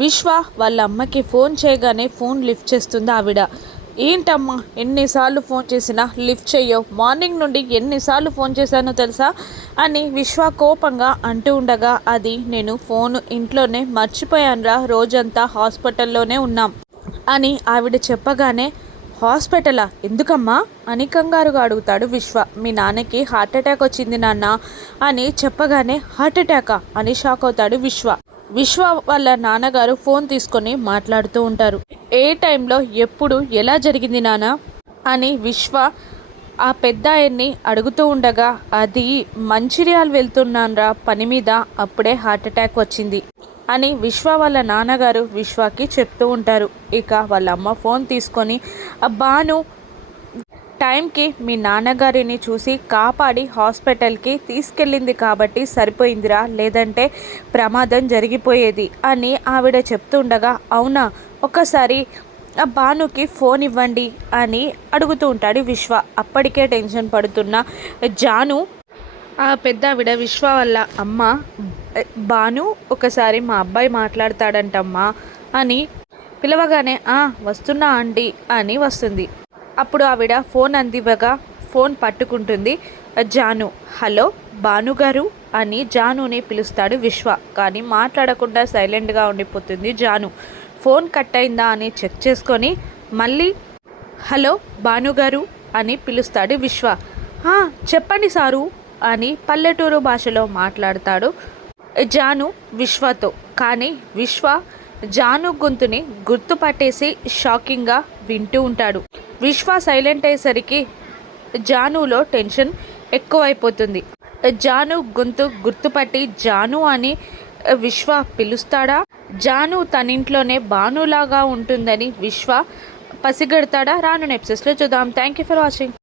విశ్వ వాళ్ళ అమ్మకి ఫోన్ చేయగానే ఫోన్ లిఫ్ట్ చేస్తుంది ఆవిడ. ఏంటమ్మా ఎన్నిసార్లు ఫోన్ చేసినా లిఫ్ట్ చెయ్యవు, మార్నింగ్ నుండి ఎన్నిసార్లు ఫోన్ చేశానో తెలుసా అని విశ్వ కోపంగా అంటూ ఉండగా, అది నేను ఫోన్ ఇంట్లోనే మర్చిపోయానురా, రోజంతా హాస్పిటల్లోనే ఉన్నాం అని ఆవిడ చెప్పగానే, హాస్పిటలా ఎందుకమ్మా అని కంగారుగా అడుగుతాడు విశ్వ. మీ నాన్నకి హార్ట్ అటాక్ వచ్చింది నాన్న అని చెప్పగానే, హార్ట్ అటాకా అని షాక్ అవుతాడు విశ్వ. విశ్వ వాళ్ళ నాన్నగారు ఫోన్ తీసుకొని మాట్లాడుతూ ఉంటారు. ఏ టైంలో ఎప్పుడు ఎలా జరిగింది నాన్న అని విశ్వ ఆ పెద్ద ఆయన్ని అడుగుతూ ఉండగా, అది మంచిర్యాల వెళ్తున్నాన్రా పని మీద, అప్పుడే హార్ట్ అటాక్ వచ్చింది అని విశ్వ వాళ్ళ నాన్నగారు విశ్వకి చెప్తూ ఉంటారు. ఇక వాళ్ళ అమ్మ ఫోన్ తీసుకొని, బాను టైంకి మీ నాన్నగారిని చూసి కాపాడి హాస్పిటల్కి తీసుకెళ్ళింది కాబట్టి సరిపోయిందిరా, లేదంటే ప్రమాదం జరిగిపోయేది అని ఆవిడ చెప్తుండగా, అవునా ఒక్కసారి ఆ భానుకి ఫోన్ ఇవ్వండి అని అడుగుతూ ఉంటాడు విశ్వ. అప్పటికే టెన్షన్ పడుతున్న జాను ఆ పెద్ద ఆవిడ విశ్వ వాళ్ళ అమ్మ, భాను ఒకసారి మా అబ్బాయి మాట్లాడతాడంటమ్మా అని పిలవగానే, వస్తున్నా ఆంటీ అని వస్తుంది. అప్పుడు ఆవిడ ఫోన్ అందివ్వగా ఫోన్ పట్టుకుంటుంది జాను. హలో భానుగారు అని జానుని పిలుస్తాడు విశ్వ. కానీ మాట్లాడకుండా సైలెంట్గా ఉండిపోతుంది జాను. ఫోన్ కట్ అయిందా అని చెక్ చేసుకొని మళ్ళీ హలో భానుగారు అని పిలుస్తాడు విశ్వ. చెప్పండి సారు అని పల్లెటూరు భాషలో మాట్లాడతాడు జాను విశ్వతో. కానీ విశ్వ జాను గొంతుని గుర్తుపట్టేసి షాకింగ్గా వింటూ ఉంటాడు. విశ్వ సైలెంట్ అయ్యేసరికి జానులో టెన్షన్ ఎక్కువైపోతుంది. జాను గొంతు గుర్తుపట్టి జాను అని విశ్వ పిలుస్తాడా? జాను తనింట్లోనే భానులాగా ఉంటుందని విశ్వ పసిగడతాడా? రాను ఎపిసోడ్స్లో చూద్దాం. Thank you for watching.